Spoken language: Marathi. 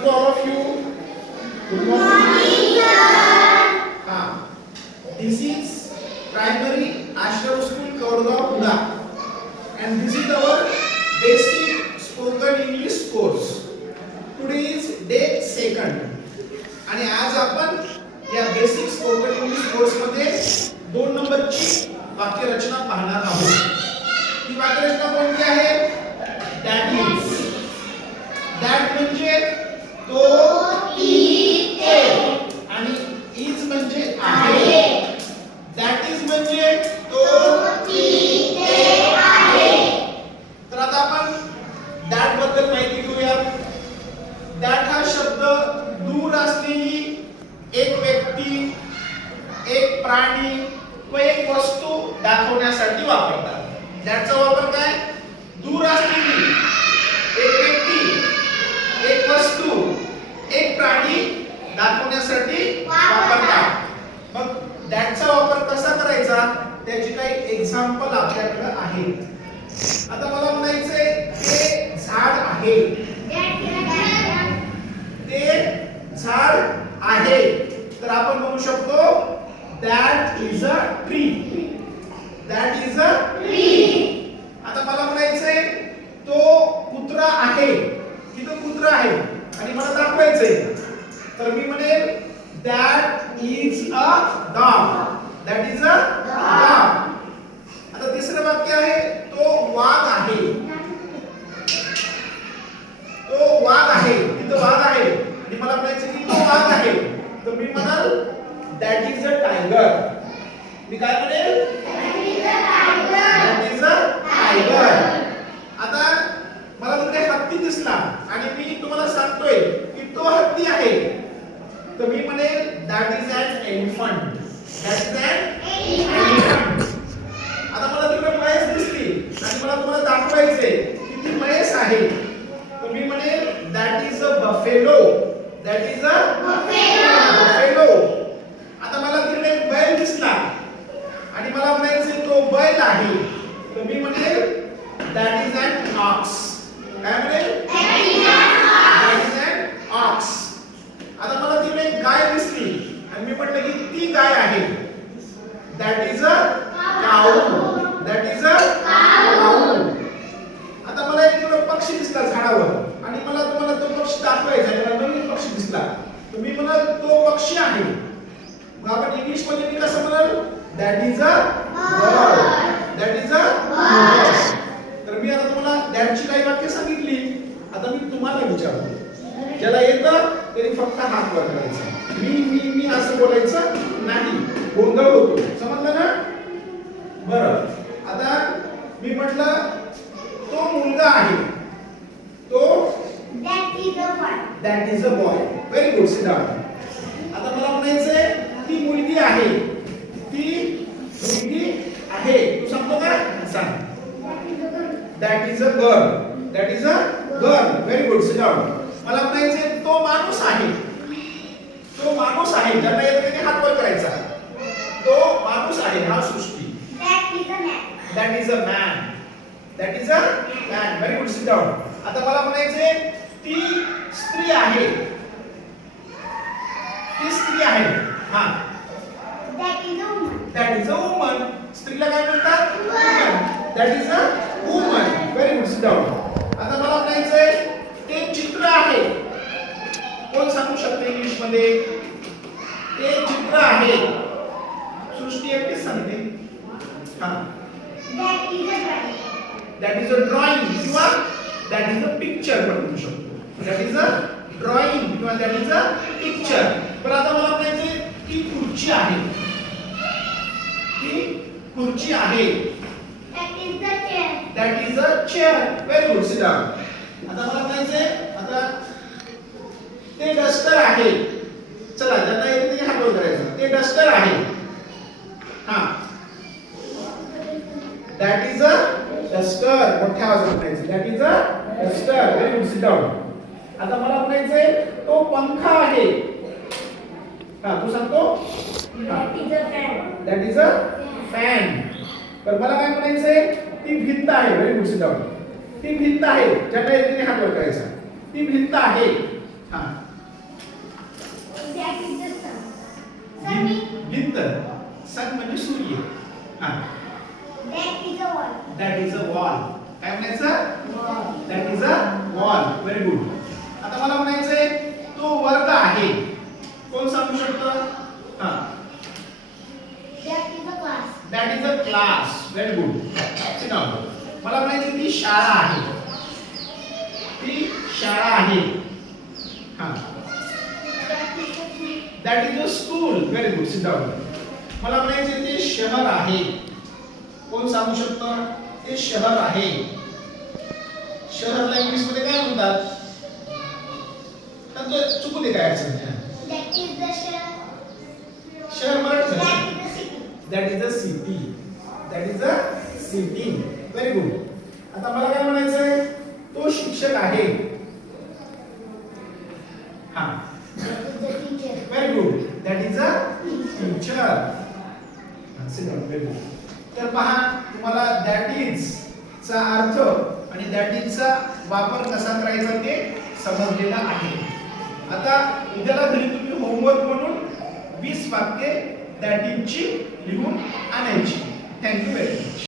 morning to all of you. Good morning, sir. This is primary Ashram School, Kodgaon, Pune, and this is our basic spoken English course. Today is day 2nd, आणि आज आपण या बेसिक स्पोकन इंग्लिश कोर्स मध्ये 2 नंबरची वाक्यरचना पाहणार आहोत. ही वाक्यरचना कोणती आहे? That is. दॅट म्हणजे तो, ती, ते, आणि इज म्हणजे आहे. दॅट इज म्हणजे तो, ती, ते आहे. तर आता आपण दॅट बद्दल माहिती घेऊया. दॅट हा शब्द दूर असलेली एक व्यक्ती, एक प्राणी व एक वस्तू दाखवण्यासाठी वापरतात. दॅटचा वापर काय? दूर असलेली एक व्यक्ती, एक वस्तू, एक प्राणी दाखवण्यासाठी वापरतात. मग दॅटचा वापर कसा करायचा त्याची काही एक्झाम्पल आपल्याकडे आहेत. आता मला म्हणायचंय ते झाड आहे. ते झाड आहे. तर आपण म्हणू शकतो that is a tree. that is a tree. आता मला म्हणायचंय तो कुत्रा आहे. तिथं कुत्रा आहे आणि मला दाखवायचंय, तर मी म्हणेल that is a dog. that is a dog. आता तिसरं वाक्य आहे तो वाघ आहे. तो वाघ आहे. तिथं वाघ आहे आणि मला म्हणायचं की तो वाघ आहे, तर मी म्हणाल that is a tiger. मी काय म्हणेल? that is a tiger. आता मला तिथे हत्ती दिसला आणि मी तुम्हाला सांगतोय की तो हत्ती आहे, तर मी म्हणेल that is an elephant. that is an elephant. आता मला तिथे म्हैस दिसली आणि मला तुम्हाला दाखवायचंय की ती म्हैस आहे, तर मी म्हणेल that is a buffalo. that is a buffalo. आता मला तिकडे एक बैल दिसला आणि मला म्हणायचे तो बैल आहे, तर मी म्हणेल that is an ox. काय म्हणेल? that is an ox. आता मला तिकडे एक गाय दिसली आणि मी म्हटलं की ती गाय आहे, that is a cow. that is a cow. आता मला एक पक्षी दिसला झाडावर आणि मला तुम्हाला तो पक्षी दाखवायचा आहे. मला नवीन पक्षी दिसला, तर मी म्हणाल तो पक्षी आहे. मग आपण इंग्लिश मध्ये मी कसं म्हणाल? that is a bird. that is a bird. तर मी आता तुम्हाला दॅटची काही वाक्य सांगितली. आता मी तुम्हाला विचारतो, ज्याला येतं त्यांनी फक्त हात वर करायचा. मी असं बोलायचं नाही, गोंधळ होतो. समजलं ना? बरं. आता मी म्हटलं तो मुलगा आहे. तो that is a boy. very good. sit down. आता मला म्हणायचंय ती मुलगी आहे. ती मुलगी आहे. तू सांगतो का? सांग. that is a girl. that is a girl. very good. sit down. मला म्हणायचंय तो माणूस आहे. तो माणूस आहे. ज्यांना येत नाही हात वर करायचा. तो माणूस आहे. हा सृष्टी. that is a man. that is a man. very good. sit down. आता मला म्हणायचंय ती स्त्री आहे. ती स्त्री आहे. हा. that is a woman. स्त्रीला काय म्हणतात? woman. that is a woman. very good. sit down. आता मला म्हणायचंय ते चित्र आहे. कोण सांगू शकते इंग्लिश मध्ये? ते चित्र आहे. सृष्टी एकटीच सांगते. हा. that is a drawing किंवा that is a picture पण म्हणू शकतो. that is a drawing किंवा that is a picture. पण आता मला म्हणायचंय ती खुर्ची आहे. ती खुर्ची आहे. that is a chair. very good. sit down. आता मला म्हणायचंय आता ते डस्टर आहे. चला, ज्यांना येत नाही हात वर करायचा. ते डस्टर आहे. हा. that is a duster. मोठ्या आवाजात म्हणायचं. that is a duster. very good. sit down. आता मला म्हणायचंय तो पंखा आहे. हा, तू सांगतो? that is a fan. तर मला काय म्हणायचंय ती भिंत आहे. very good. sit down. ती भिंत आहे. ज्यांना येत नाही हात वर करायचा. ती भिंत आहे. हा That is the sun. Sunny. भिंत सन म्हणजे सूर्य. हा That is a wall. That is a wall. काय म्हणायचं? Wall. That is a wall. Very good. आता मला म्हणायचंय तो वर्ग आहे. कोण सांगू शकतं? हा That is a class. That is a class. Very good. Sit down. मला म्हणायचं ती शाळा आहे. ती शाळा आहे. हा That is a tree. That is a school. Very good. Sit down. मला म्हणायचं ते शहर आहे. कोण सांगू शकतं? ते शहर आहे. शहराला इंग्लिश मध्ये काय म्हणतात? तर चुकू दे काय अडचण नाही. That is the shell. शहर Marathi That is the city. That is a city. That is a city. Very good. आता मला काय म्हणायचंय? तो शिक्षक आहे. हा That is the teacher. Very good. That is a teacher. Very good. तर पहा तुम्हाला दॅट इज चा अर्थ आणि दॅट इज चा वापर कसा करायचा ते समजलेला आहे. आता उद्याला घरी तुम्ही होमवर्क म्हणून 20 वाक्ये दॅट इज ची लिहून आणायची. Thank you very much.